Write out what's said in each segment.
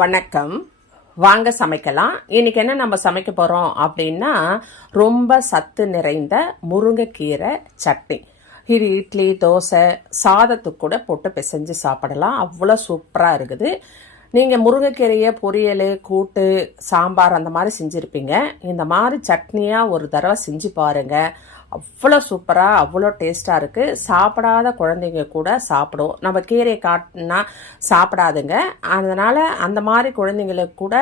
வணக்கம். வாங்க சமைக்கலாம். இன்னைக்கு என்ன நம்ம சமைக்க போறோம் அப்படின்னா, ரொம்ப சத்து நிறைந்த முருங்கைக்கீரை சட்னி. இது இட்லி, தோசை, சாதத்துக்கு கூட போட்டு பிசைஞ்சு சாப்பிடலாம். அவ்வளோ சூப்பராக இருக்குது. நீங்கள் முருங்கைக்கீரையை பொரியல், கூட்டு, சாம்பார் அந்த மாதிரி செஞ்சுருப்பீங்க. இந்த மாதிரி சட்னியாக ஒரு தடவை செஞ்சு பாருங்கள். அவ்வளோ சூப்பராக, அவ்வளோ டேஸ்ட்டாக இருக்குது. சாப்பிடாத குழந்தைங்க கூட சாப்பிடும். நம்ம கீரையை காட்டினா சாப்பிடாதுங்க. அதனால் அந்த மாதிரி குழந்தைங்களுக்கு கூட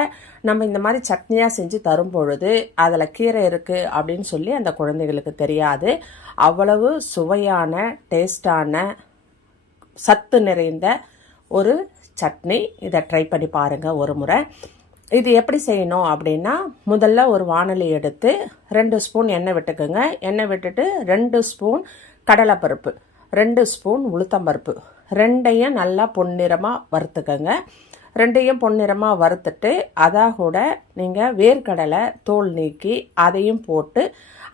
நம்ம இந்த மாதிரி சட்னியாக செஞ்சு தரும் பொழுது அதில் கீரை இருக்குது அப்படின்னு சொல்லி அந்த குழந்தைங்களுக்கு தெரியாது. அவ்வளவு சுவையான, டேஸ்டான, சத்து நிறைந்த ஒரு சட்னி. இதை ட்ரை பண்ணி பாருங்கள் ஒரு முறை. இது எப்படி செய்யணும் அப்படின்னா, முதல்ல ஒரு வாணலி எடுத்து 2 ஸ்பூன் எண்ணெய் விட்டுக்குங்க. எண்ணெய் விட்டுட்டு 2 ஸ்பூன் கடலைப்பருப்பு, 2 ஸ்பூன் உளுத்தம்பருப்பு, ரெண்டையும் நல்லா பொன்னிறமாக வறுத்துக்கங்க. ரெண்டையும் பொன்னிறமாக வறுத்துட்டு அதாக கூட நீங்கள் வேர்க்கடலை தோல் நீக்கி அதையும் போட்டு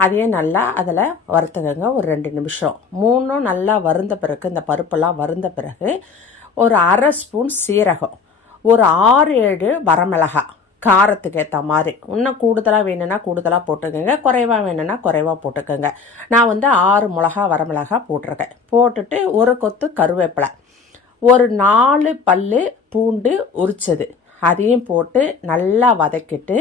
அதையும் நல்லா அதில் வறுத்துக்கங்க ஒரு 2 நிமிஷம். 3ம் நல்லா வறுந்த பிறகு, இந்த பருப்பெல்லாம் வறுந்த பிறகு ஒரு 1/2 ஸ்பூன் சீரகம், ஒரு 6-7 வரமிளகா, காரத்துக்கு ஏற்ற மாதிரி. இன்னும் கூடுதலாக வேணும்னா கூடுதலாக போட்டுக்கோங்க, குறைவாக வேணும்னா குறைவாக போட்டுக்கோங்க. நான் 6 மிளகா வரமிளகா போட்டிருக்கேன். போட்டுட்டு ஒரு கொத்து கருவேப்பிலை, ஒரு 4 பல்லு பூண்டு உரிச்சது, அதையும் போட்டு நல்லா வதக்கிட்டு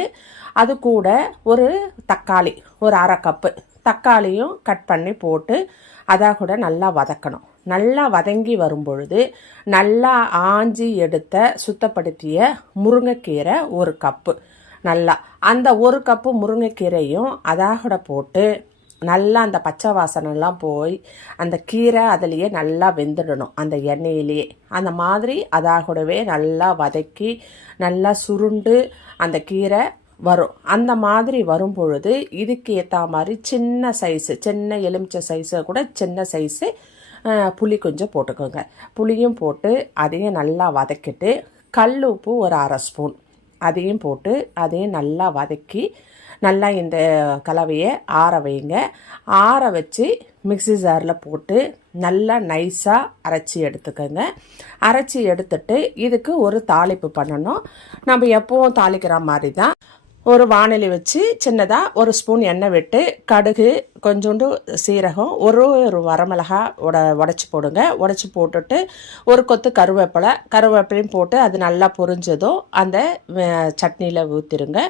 அது கூட ஒரு தக்காளி, ஒரு 1/2 கப்பு தக்காளியும் கட் பண்ணி போட்டு அதாக கூட நல்லா வதக்கணும். நல்லா வதங்கி வரும்பொழுது நல்லா ஆஞ்சி எடுத்த சுத்தப்படுத்திய முருங்கைக்கீரை 1 கப்பு, நல்லா அந்த 1 கப்பு முருங்கைக்கீரையும் அதாக போட்டு நல்லா அந்த பச்சை வாசனைலாம் போய் அந்த கீரை அதிலேயே நல்லா வெந்துடணும் அந்த எண்ணெயிலேயே. அந்த மாதிரி அதாகூடவே நல்லா வதக்கி நல்லா சுருண்டு அந்த கீரை வரும். அந்த மாதிரி வரும் பொழுது இதுக்கு ஏற்ற மாதிரி சின்ன சைஸு, சின்ன எலுமிச்சை சைஸை கூட சின்ன சைஸு புளி கொஞ்சம் போட்டுக்கோங்க. புளியும் போட்டு அதையும் நல்லா வதக்கிட்டு கல் உப்பு ஒரு 1/2 ஸ்பூன் அதையும் போட்டு அதையும் நல்லா வதக்கி நல்லா இந்த கலவையை ஆற வைங்க. ஆற வச்சு மிக்ஸி ஜாரில் போட்டு நல்லா நைஸாக அரைச்சி எடுத்துக்கோங்க. அரைச்சி எடுத்துட்டு இதுக்கு ஒரு தாளிப்பு பண்ணணும். நம்ம எப்பவும் தாளிக்கிற மாதிரி தான். ஒரு வாணலி வச்சு சின்னதாக 1 ஸ்பூன் எண்ணெய் விட்டு கடுகு, கொஞ்சோண்டு சீரகம், ஒரு வரமிளகா உடச்சி போடுங்க. உடச்சி போட்டுட்டு ஒரு கொத்து கருவேப்பிலையும் போட்டு அது நல்லா பொரிஞ்சதும் அந்த சட்னியில் ஊற்றிடுங்க.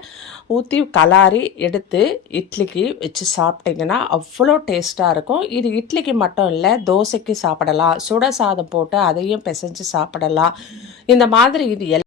ஊற்றி கலாரி எடுத்து இட்லிக்கு வச்சு சாப்பிட்டிங்கன்னா அவ்வளோ டேஸ்ட்டாக இருக்கும். இது இட்லிக்கு மட்டும் இல்லை, தோசைக்கு சாப்பிடலாம், சுட சாதம் போட்டு அதையும் பிசைஞ்சு சாப்பிடலாம். இந்த மாதிரி இது